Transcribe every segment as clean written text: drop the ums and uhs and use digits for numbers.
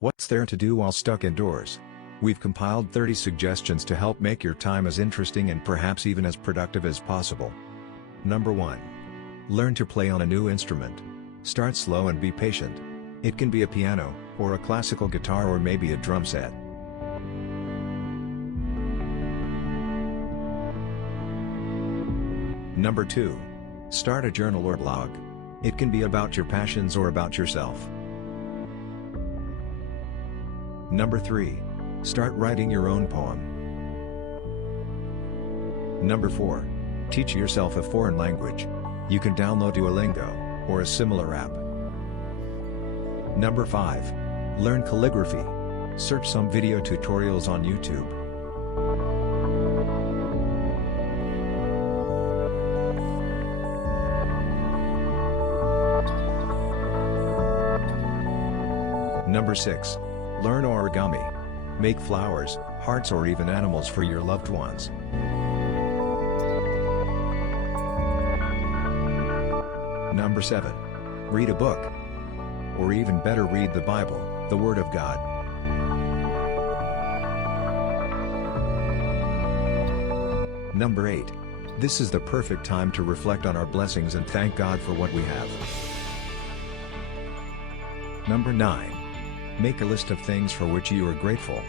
What's there to do while stuck indoors? We've compiled 30 suggestions to help make your time as interesting and perhaps even as productive as possible. Number 1. Learn to play on a new instrument. Start slow and be patient. It can be a piano, or a classical guitar, or maybe a drum set. Number 2. Start a journal or blog. It can be about your passions or about yourself. Number 3. Start writing your own poem. Number 4. Teach yourself a foreign language. You can download Duolingo, or a similar app. Number 5. Learn calligraphy. Search some video tutorials on YouTube. Number 6. Learn origami. Make flowers, hearts, or even animals for your loved ones. Number 7. Read a book. Or even better, read the Bible, the Word of God. Number 8. This is the perfect time to reflect on our blessings and thank God for what we have. Number 9. Make a list of things for which you are grateful.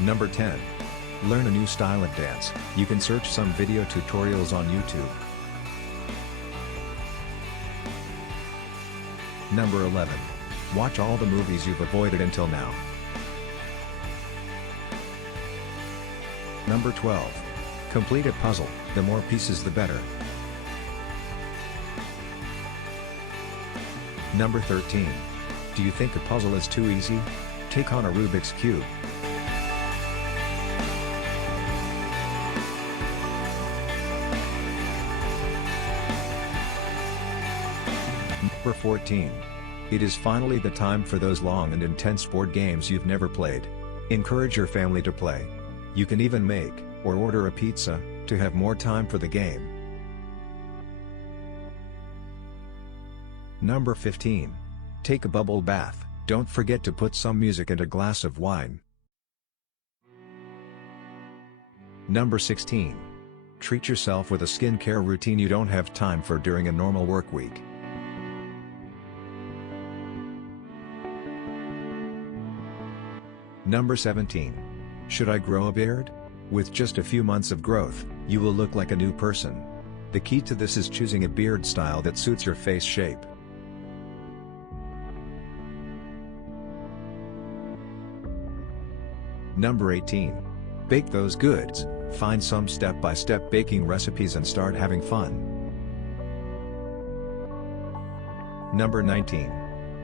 Number 10. Learn a new style of dance. You can search some video tutorials on YouTube. Number 11. Watch all the movies you've avoided until now. Number 12. Complete a puzzle. The more pieces the better. Number 13. Do you think a puzzle is too easy? Take on a Rubik's Cube. Number 14. It is finally the time for those long and intense board games you've never played. Encourage your family to play. You can even make, or order a pizza, to have more time for the game. Number 15. Take a bubble bath. Don't forget to put some music and a glass of wine. Number 16. Treat yourself with a skincare routine you don't have time for during a normal work week. Number 17. Should I grow a beard? With just a few months of growth, you will look like a new person. The key to this is choosing a beard style that suits your face shape. Number 18. Bake those goods. Find some step-by-step baking recipes and start having fun. Number 19.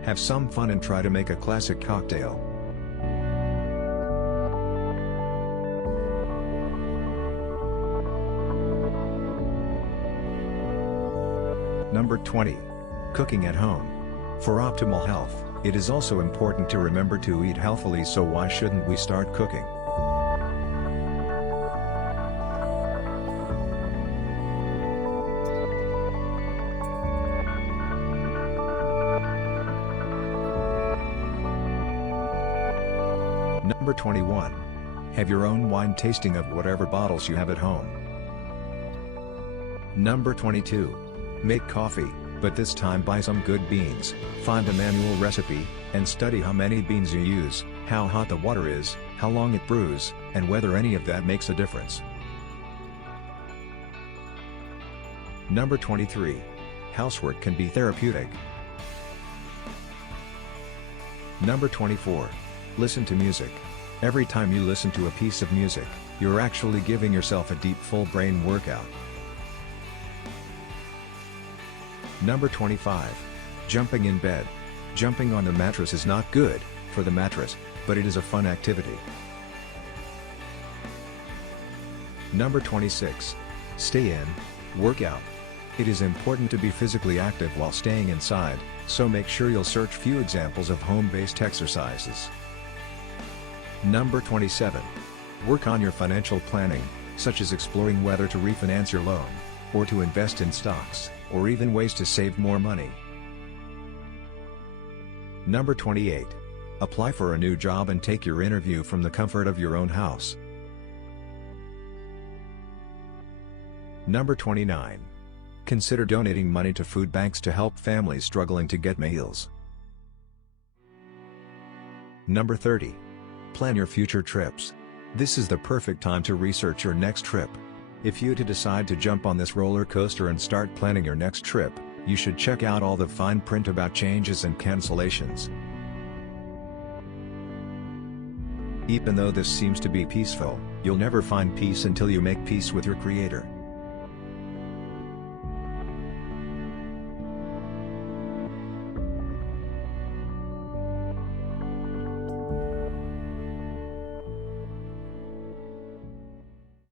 Have some fun and try to make a classic cocktail. Number 20. Cooking at home. For optimal health, it is also important to remember to eat healthily, so why shouldn't we start cooking? Number 21. Have your own wine tasting of whatever bottles you have at home. Number 22. Make coffee, but this time buy some good beans. Find a manual recipe, and study how many beans you use, how hot the water is, how long it brews, and whether any of that makes a difference. Number 23. Housework can be therapeutic. Number 24. Listen to music. Every time you listen to a piece of music, you're actually giving yourself a deep full brain workout. Number 25. Jumping in bed. Jumping on the mattress is not good for the mattress, but it is a fun activity. Number 26. Stay in, work out. It is important to be physically active while staying inside, so make sure you'll search few examples of home-based exercises. Number 27. Work on your financial planning, such as exploring whether to refinance your loan, or to invest in stocks, or even ways to save more money. Number 28. Apply for a new job and take your interview from the comfort of your own house. Number 29. Consider donating money to food banks to help families struggling to get meals. Number 30. Plan your future trips. This is the perfect time to research your next trip. If you decide to jump on this roller coaster and start planning your next trip, you should check out all the fine print about changes and cancellations. Even though this seems to be peaceful, you'll never find peace until you make peace with your Creator.